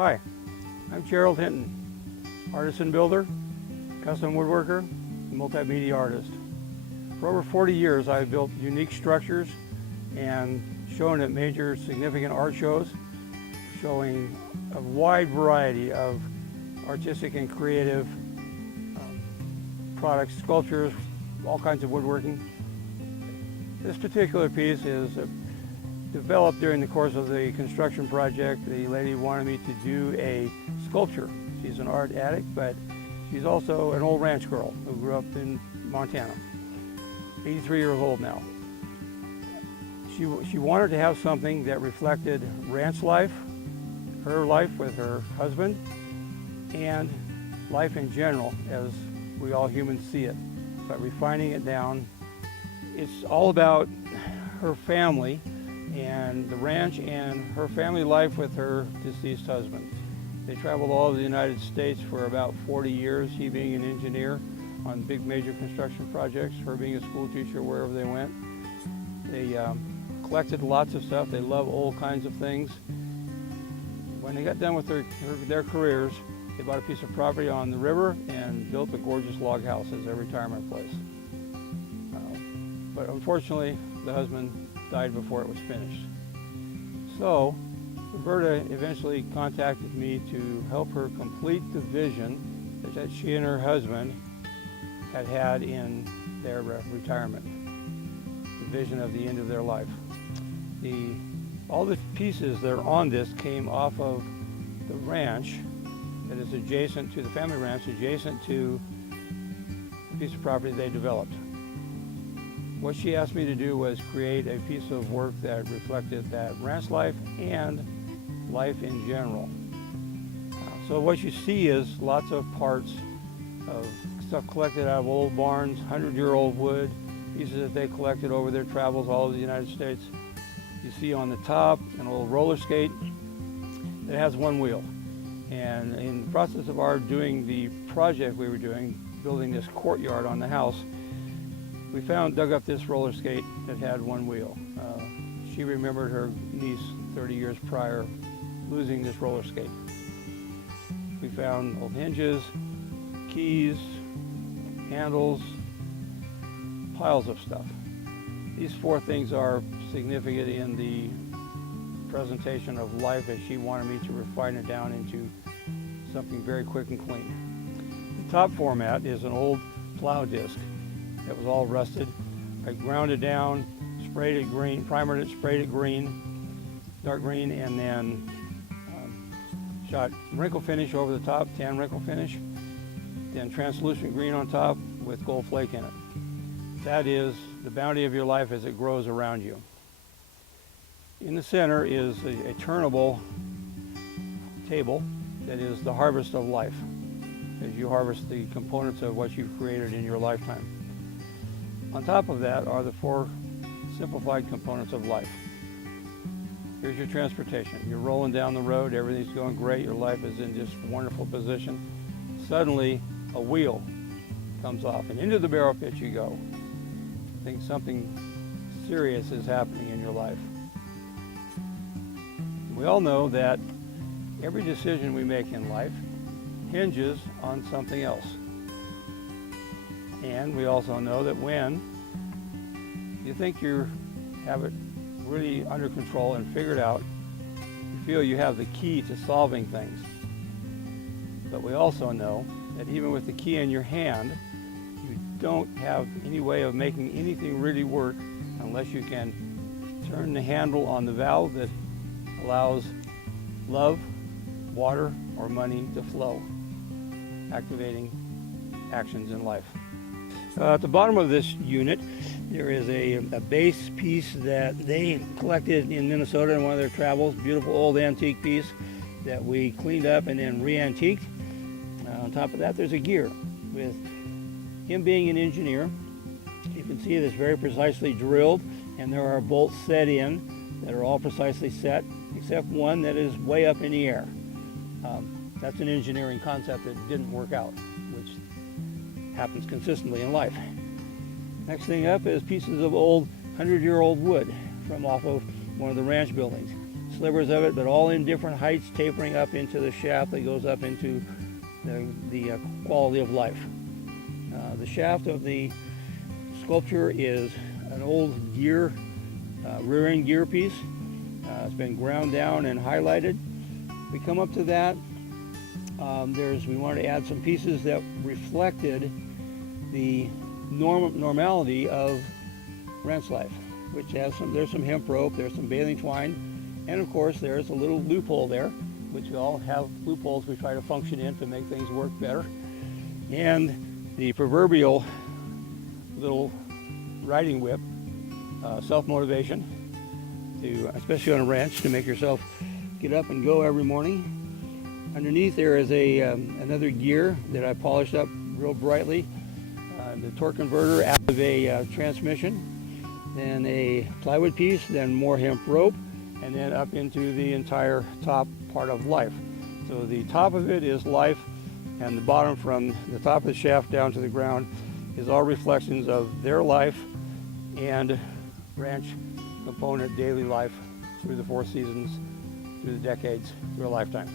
Hi, I'm Gerald Hinton, artisan builder, custom woodworker, and multimedia artist. For over 40 years I've built unique structures and shown at major significant art shows, showing a wide variety of artistic and creative products, sculptures, all kinds of woodworking. This particular piece is developed during the course of the construction project. The lady wanted me to do a sculpture. She's an art addict, but she's also an old ranch girl who grew up in Montana. 83 years old now. She wanted to have something that reflected ranch life, her life with her husband, and life in general as we all humans see it, but refining it down. It's all about her family and the ranch and her family life with her deceased husband. They traveled all over the United States for about 40 years, he being an engineer on big major construction projects, her being a school teacher wherever they went. They collected lots of stuff. They love all kinds of things. When they got done with their careers, they bought a piece of property on the river and built a gorgeous log house as their retirement place. But unfortunately, the husband died before it was finished. So Roberta eventually contacted me to help her complete the vision that she and her husband had in their retirement, the vision of the end of their life. All the pieces that are on this came off of the ranch that is adjacent to the family ranch, adjacent to the piece of property they developed. What she asked me to do was create a piece of work that reflected that ranch life and life in general. So what you see is lots of parts of stuff collected out of old barns, 100-year-old wood, pieces that they collected over their travels all over the United States. You see on the top an old roller skate that has one wheel. And in the process of our doing the project we were doing, building this courtyard on the house, we dug up this roller skate that had one wheel. She remembered her niece 30 years prior losing this roller skate. We found old hinges, keys, handles, piles of stuff. These four things are significant in the presentation of life as she wanted me to refine it down into something very quick and clean. The top format is an old plow disc that was all rusted. I ground it down, sprayed it green, primered it, sprayed it green, dark green, and then shot wrinkle finish over the top, tan wrinkle finish, then translucent green on top with gold flake in it. That is the bounty of your life as it grows around you. In the center is a turnable table that is the harvest of life, as you harvest the components of what you've created in your lifetime. On top of that are the four simplified components of life. Here's your transportation. You're rolling down the road, everything's going great, your life is in this wonderful position. Suddenly, a wheel comes off, and into the barrel pit you go. Think something serious is happening in your life. We all know that every decision we make in life hinges on something else. And we also know that when you think you have it really under control and figured out, you feel you have the key to solving things. But we also know that even with the key in your hand, you don't have any way of making anything really work unless you can turn the handle on the valve that allows love, water, or money to flow, activating actions in life. At the bottom of this unit, there is a base piece that they collected in Minnesota in one of their travels, beautiful old antique piece that we cleaned up and then re-antiqued. On top of that, there's a gear. With him being an engineer, you can see it is very precisely drilled, and there are bolts set in that are all precisely set, except one that is way up in the air. That's an engineering concept that didn't work out, which happens consistently in life. Next thing up is pieces of old 100-year-old wood from off of one of the ranch buildings. slivers of it, but all in different heights, tapering up into the shaft that goes up into the quality of life. The shaft of the sculpture is an old gear, rear end gear piece. It's been ground down and highlighted. We come up to that. We wanted to add some pieces that reflected the normality of ranch life, which has there's some hemp rope, there's some baling twine, and of course there's a little loophole there, which we all have loopholes we try to function in to make things work better. And the proverbial little riding whip, self-motivation, especially on a ranch, to make yourself get up and go every morning. Underneath there is another gear that I polished up real brightly. The torque converter out of a transmission, then a plywood piece, then more hemp rope, and then up into the entire top part of life. So the top of it is life, and the bottom from the top of the shaft down to the ground is all reflections of their life and ranch component daily life through the 4 seasons, through the decades, through a lifetime.